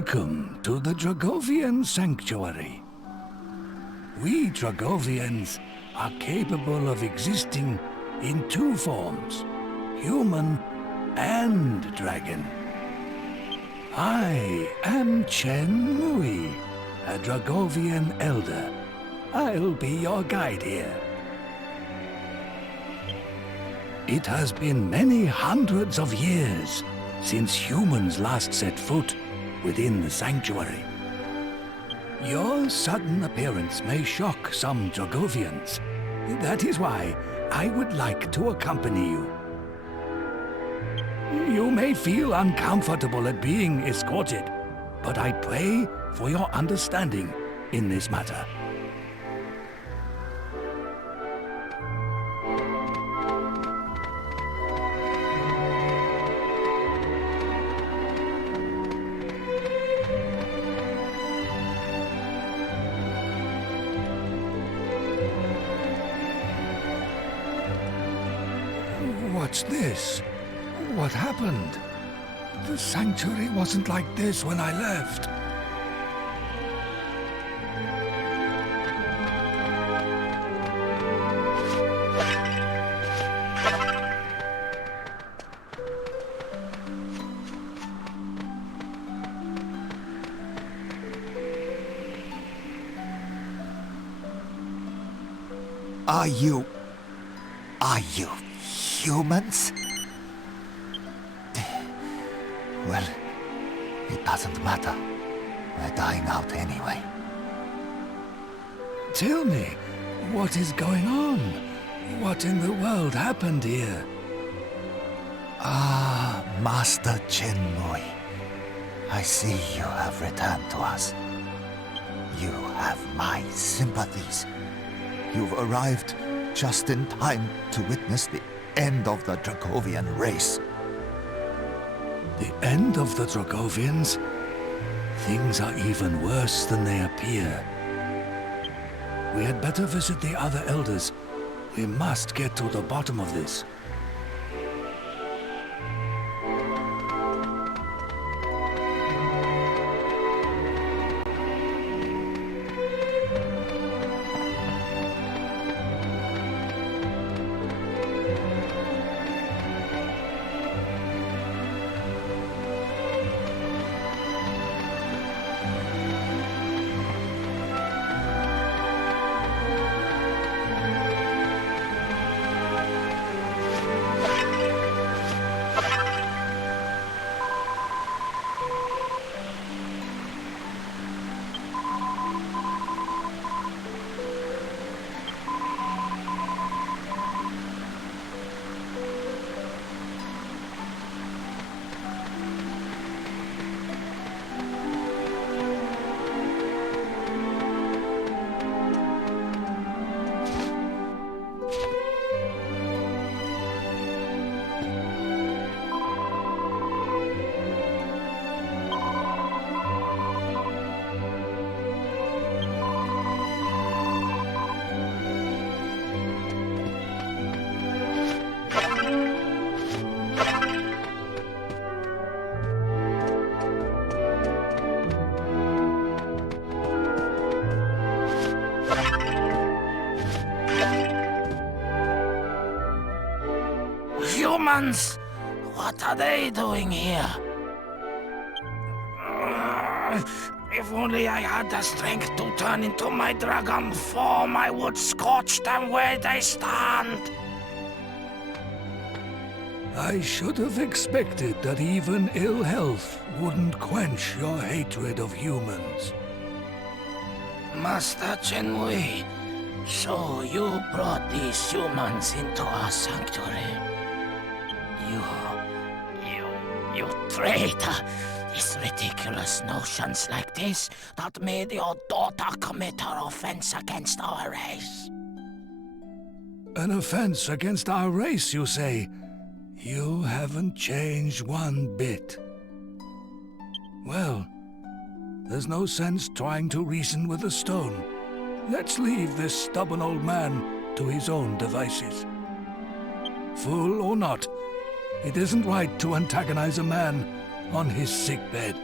Welcome to the Dragovian Sanctuary. We Dragovians are capable of existing in two forms, human and dragon. I am Chen Mui, a Dragovian elder. I'll be your guide here. It has been many hundreds of years since humans last set foot within the sanctuary. Your sudden appearance may shock some Dragovians. That is why I would like to accompany you. You may feel uncomfortable at being escorted, but I pray for your understanding in this matter. What's this? What happened? The sanctuary wasn't like this when I left. Are you humans? Well, it doesn't matter. We're dying out anyway. Tell me, what is going on? What in the world happened here? Ah, Master Chenmui. I see you have returned to us. You have my sympathies. You've arrived just in time to witness the end of the Dragovian race. The end of the Dragovians? Things are even worse than they appear. We had better visit the other elders. We must get to the bottom of this. Humans! What are they doing here? If only I had the strength to turn into my dragon form, I would scorch them where they stand. I should have expected that even ill health wouldn't quench your hatred of humans. Master Chenmui, so you brought these humans into our sanctuary. You traitor! It's ridiculous notions like this that made your daughter commit her offense against our race. An offense against our race, you say? You haven't changed one bit. Well, there's no sense trying to reason with a stone. Let's leave this stubborn old man to his own devices. Fool or not, it isn't right to antagonize a man on his sickbed.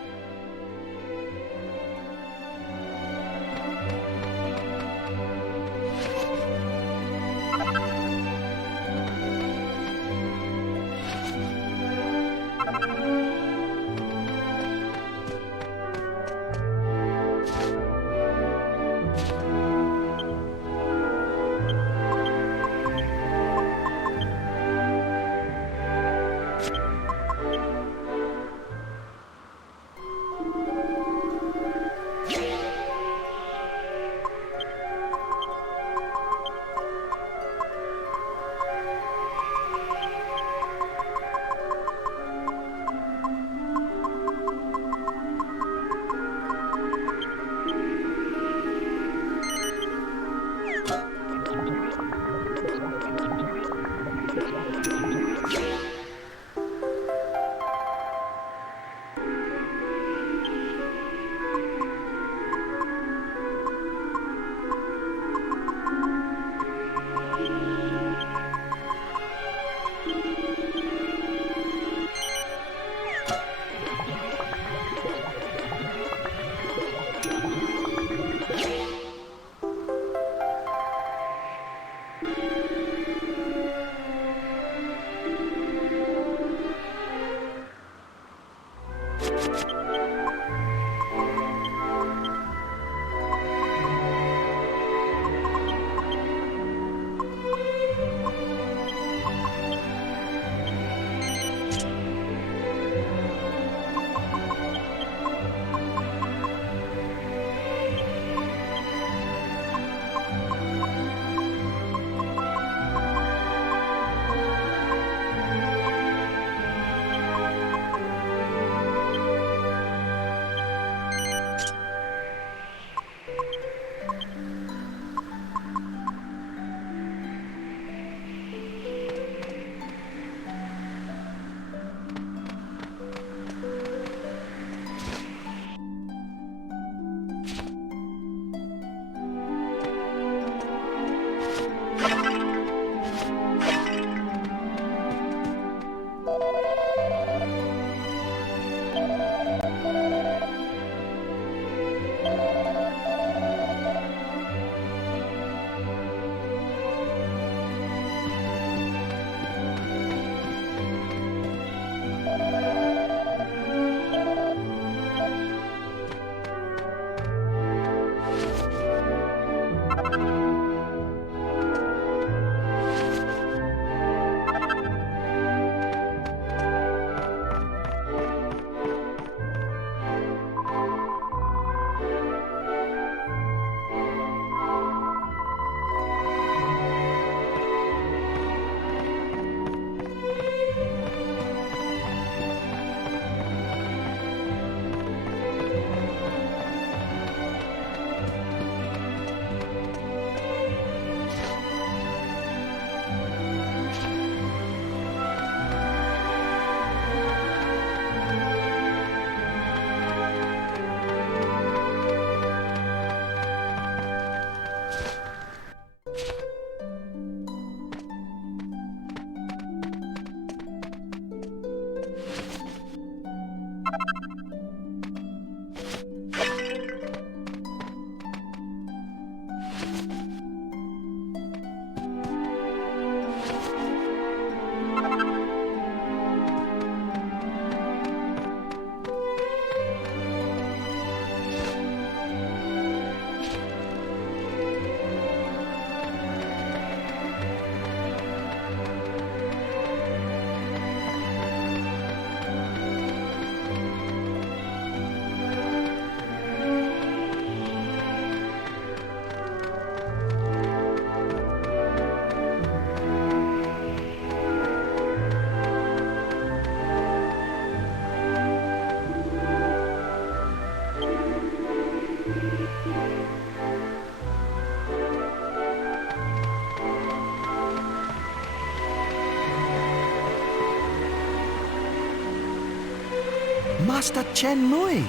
Master Chen Mui,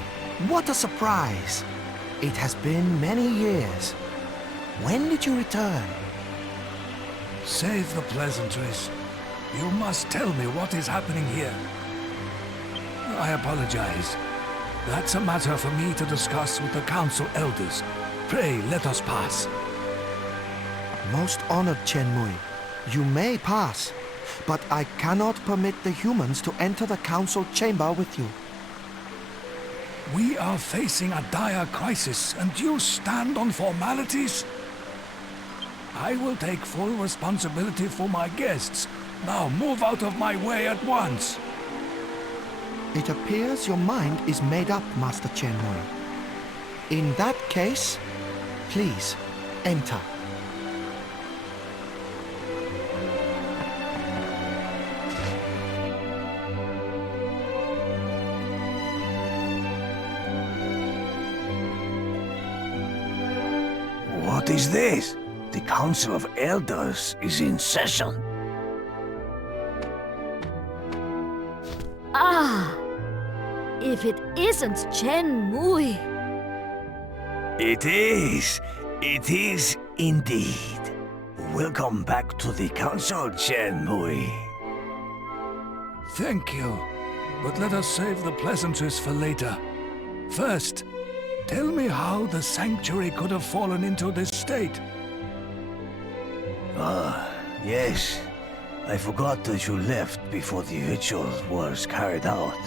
what a surprise! It has been many years. When did you return? Save the pleasantries. You must tell me what is happening here. I apologize. That's a matter for me to discuss with the council elders. Pray, let us pass. Most honored Chen Mui, you may pass, but I cannot permit the humans to enter the council chamber with you. We are facing a dire crisis, and you stand on formalities? I will take full responsibility for my guests. Now move out of my way at once. It appears your mind is made up, Master Chen Mui. In that case, please, enter. What is this? The Council of Elders is in session. Ah! If it isn't Chen Mui. It is. It is indeed. Welcome back to the Council, Chen Mui. Thank you, but let us save the pleasantries for later. First, tell me how the sanctuary could have fallen into this state. Ah, yes. I forgot that you left before the ritual was carried out.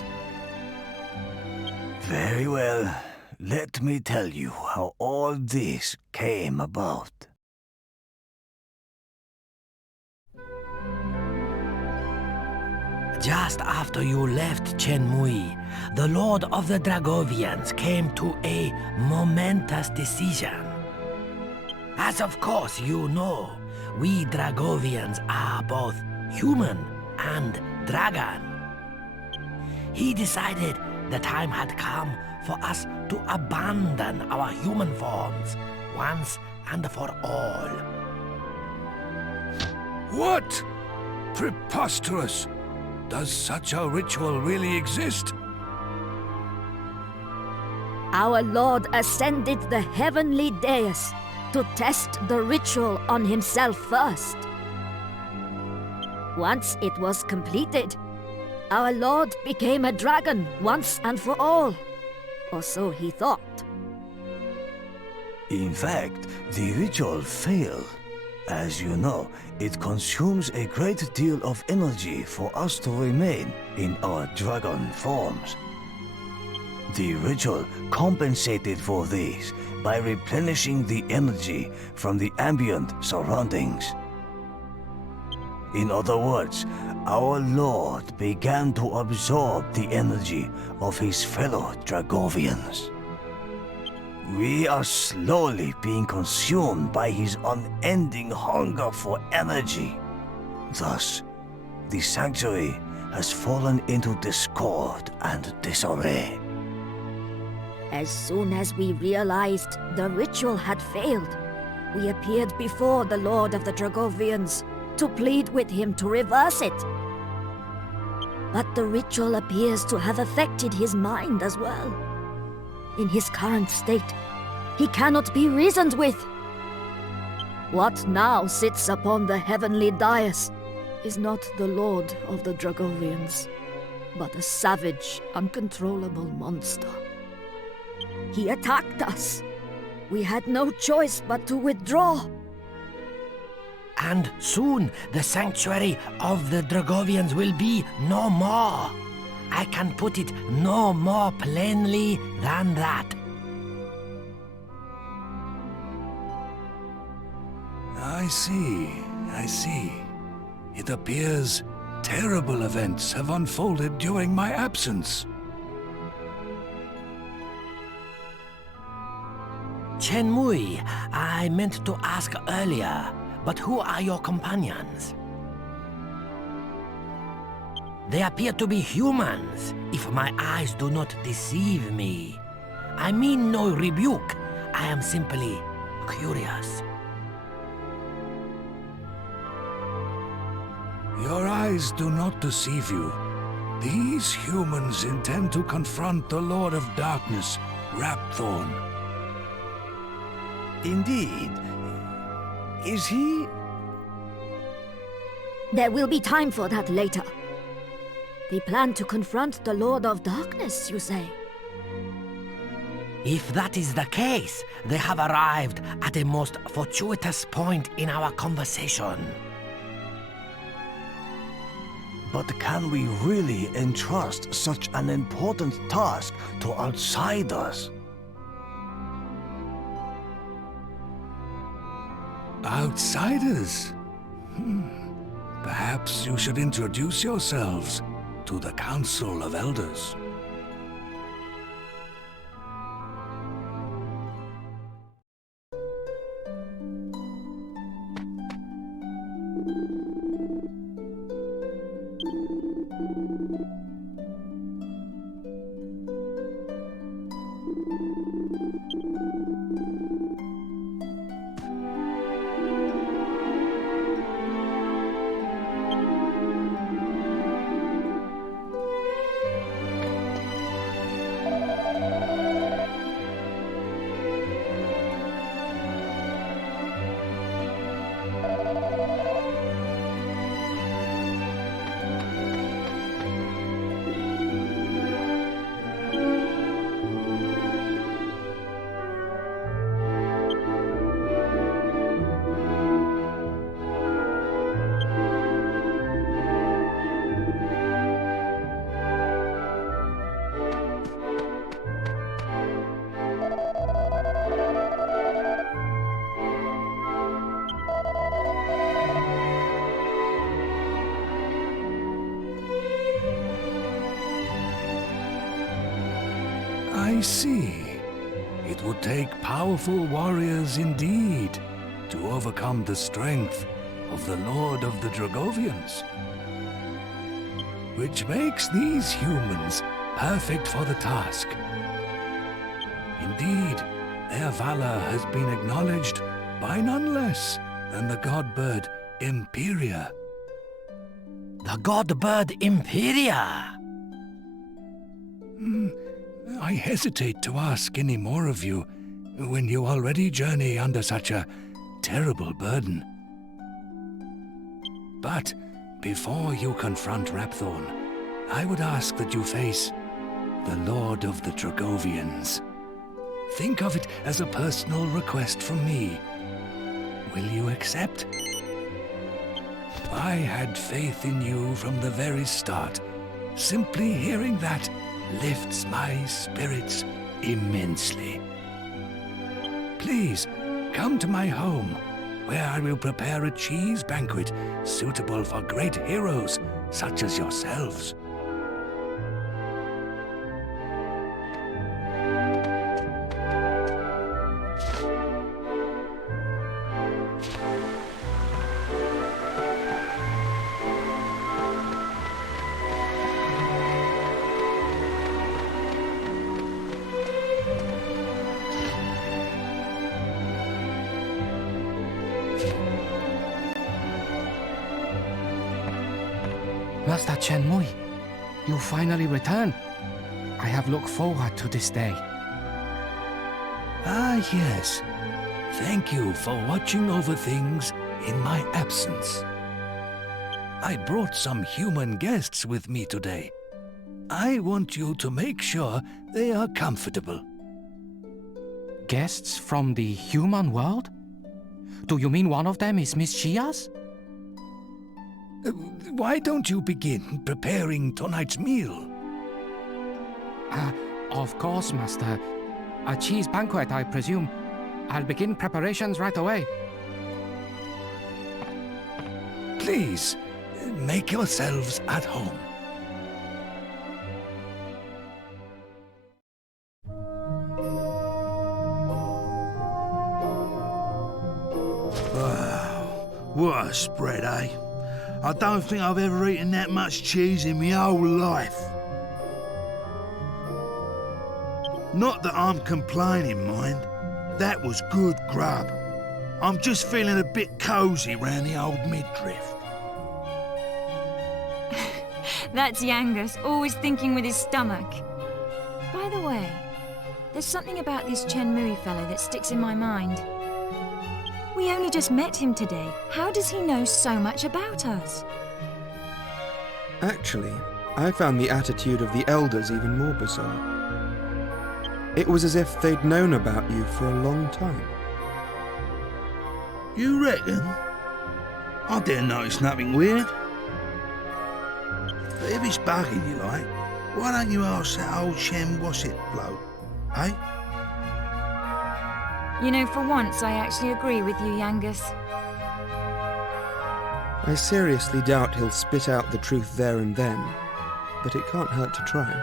Very well. Let me tell you how all this came about. Just after you left Chen Mui, the Lord of the Dragovians came to a momentous decision. As of course you know, we Dragovians are both human and dragon. He decided the time had come for us to abandon our human forms once and for all. What? Preposterous! Does such a ritual really exist? Our Lord ascended the heavenly dais to test the ritual on himself first. Once it was completed, our Lord became a dragon once and for all. Or so he thought. In fact, the ritual failed. As you know, it consumes a great deal of energy for us to remain in our dragon forms. The ritual compensated for this by replenishing the energy from the ambient surroundings. In other words, our Lord began to absorb the energy of his fellow Dragovians. We are slowly being consumed by his unending hunger for energy. Thus, the sanctuary has fallen into discord and disarray. As soon as we realized the ritual had failed, we appeared before the Lord of the Dragovians to plead with him to reverse it. But the ritual appears to have affected his mind as well. In his current state, he cannot be reasoned with. What now sits upon the heavenly dais is not the Lord of the Dragovians, but a savage, uncontrollable monster. He attacked us. We had no choice but to withdraw. And soon the sanctuary of the Dragovians will be no more. I can put it no more plainly than that. I see. It appears terrible events have unfolded during my absence. Chen Mui, I meant to ask earlier, but who are your companions? They appear to be humans, if my eyes do not deceive me. I mean no rebuke. I am simply curious. Your eyes do not deceive you. These humans intend to confront the Lord of Darkness, Rapthorn. Indeed. Is he? There will be time for that later. They plan to confront the Lord of Darkness, you say? If that is the case, they have arrived at a most fortuitous point in our conversation. But can we really entrust such an important task to outsiders? Outsiders? Perhaps you should introduce yourselves to the Council of Elders. I see. It would take powerful warriors indeed to overcome the strength of the Lord of the Dragovians. Which makes these humans perfect for the task. Indeed, their valor has been acknowledged by none less than the god bird Imperia. The god bird Imperia! I hesitate to ask any more of you when you already journey under such a terrible burden. But before you confront Rapthorn, I would ask that you face the Lord of the Dragovians. Think of it as a personal request from me. Will you accept? I had faith in you from the very start. Simply hearing that lifts my spirits immensely. Please, come to my home, where I will prepare a cheese banquet suitable for great heroes such as yourselves. Master Chenmui, you finally returned. I have looked forward to this day. Ah, yes. Thank you for watching over things in my absence. I brought some human guests with me today. I want you to make sure they are comfortable. Guests from the human world? Do you mean one of them is Miss Chia's? Why don't you begin preparing tonight's meal? Of course, Master. A cheese banquet, I presume. I'll begin preparations right away. Please, make yourselves at home. Wow, what a spread, eh? I don't think I've ever eaten that much cheese in my whole life. Not that I'm complaining, mind. That was good grub. I'm just feeling a bit cosy round the old midriff. That's Yangus, always thinking with his stomach. By the way, there's something about this Chen Mui fellow that sticks in my mind. We only just met him today. How does he know so much about us? Actually, I found the attitude of the elders even more bizarre. It was as if they'd known about you for a long time. You reckon? I didn't notice nothing weird. But if it's bugging you like, why don't you ask that old Shem Wassett bloke, eh? You know, for once I actually agree with you, Yangus. I seriously doubt he'll spit out the truth there and then, but it can't hurt to try.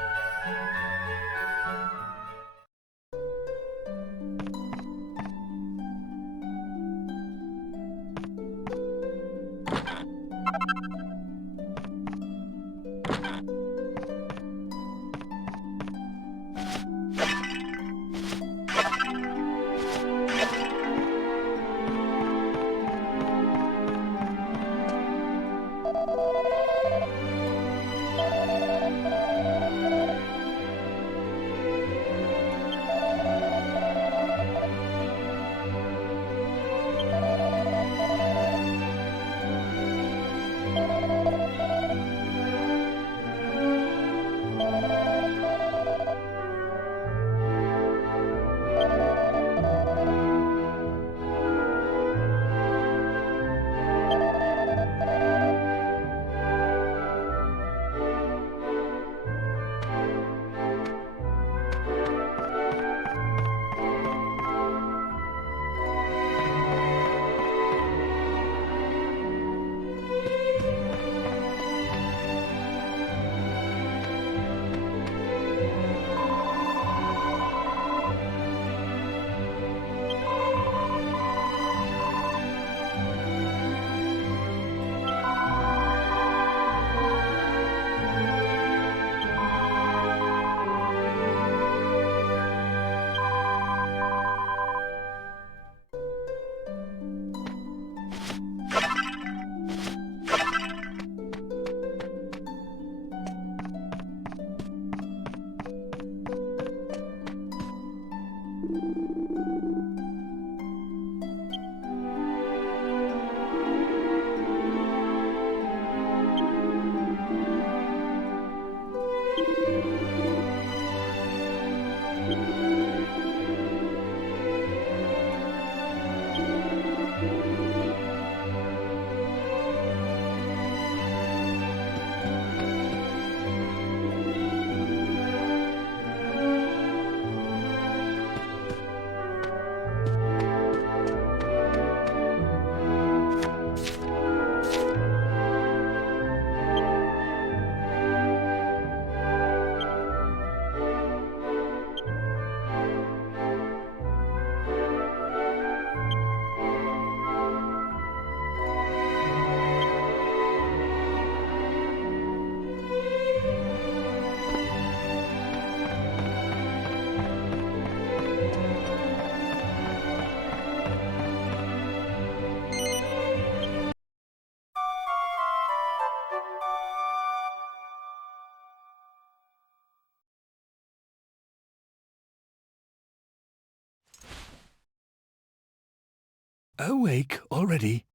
Awake already?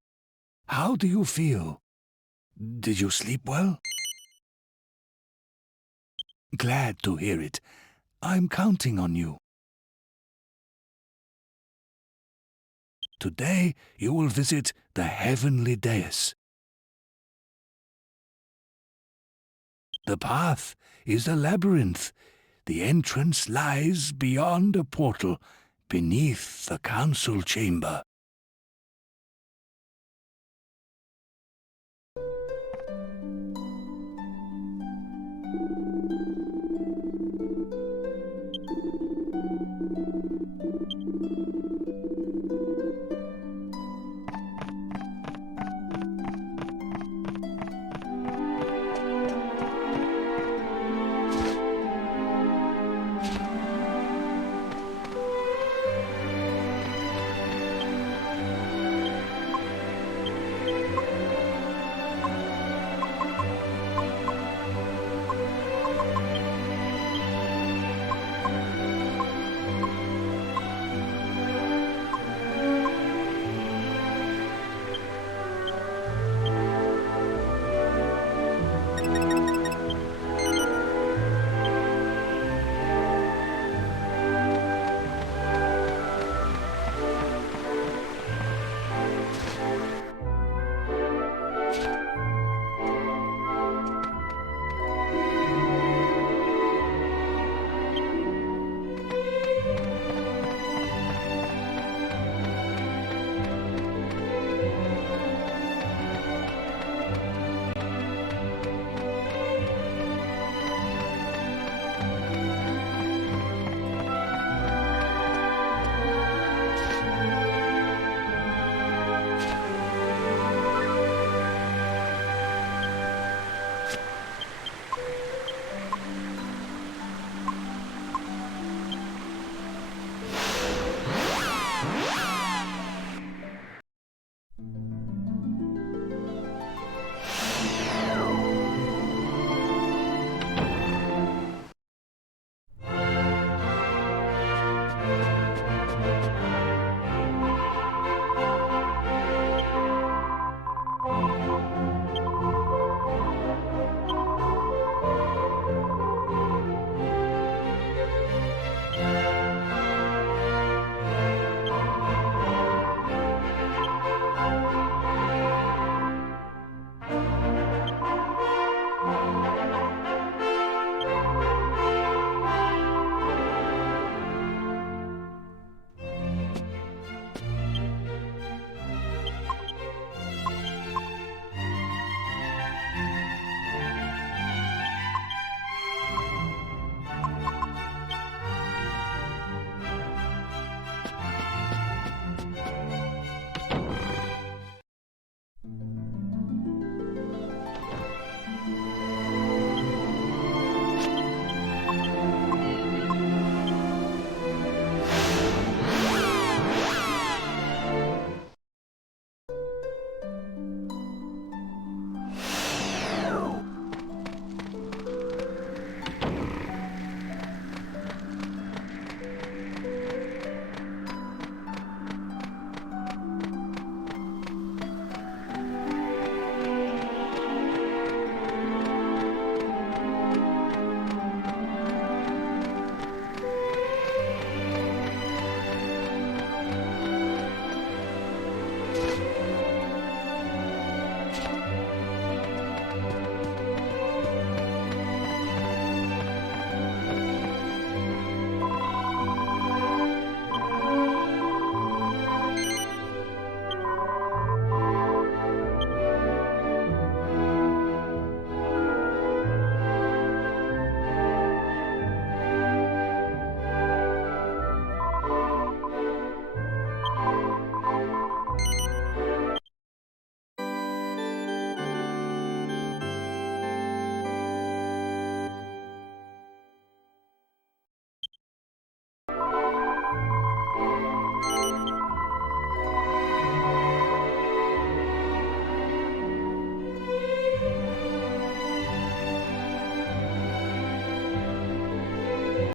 How do you feel? Did you sleep well? Glad to hear it. I'm counting on you. Today you will visit the heavenly dais. The path is a labyrinth. The entrance lies beyond a portal, beneath the council chamber.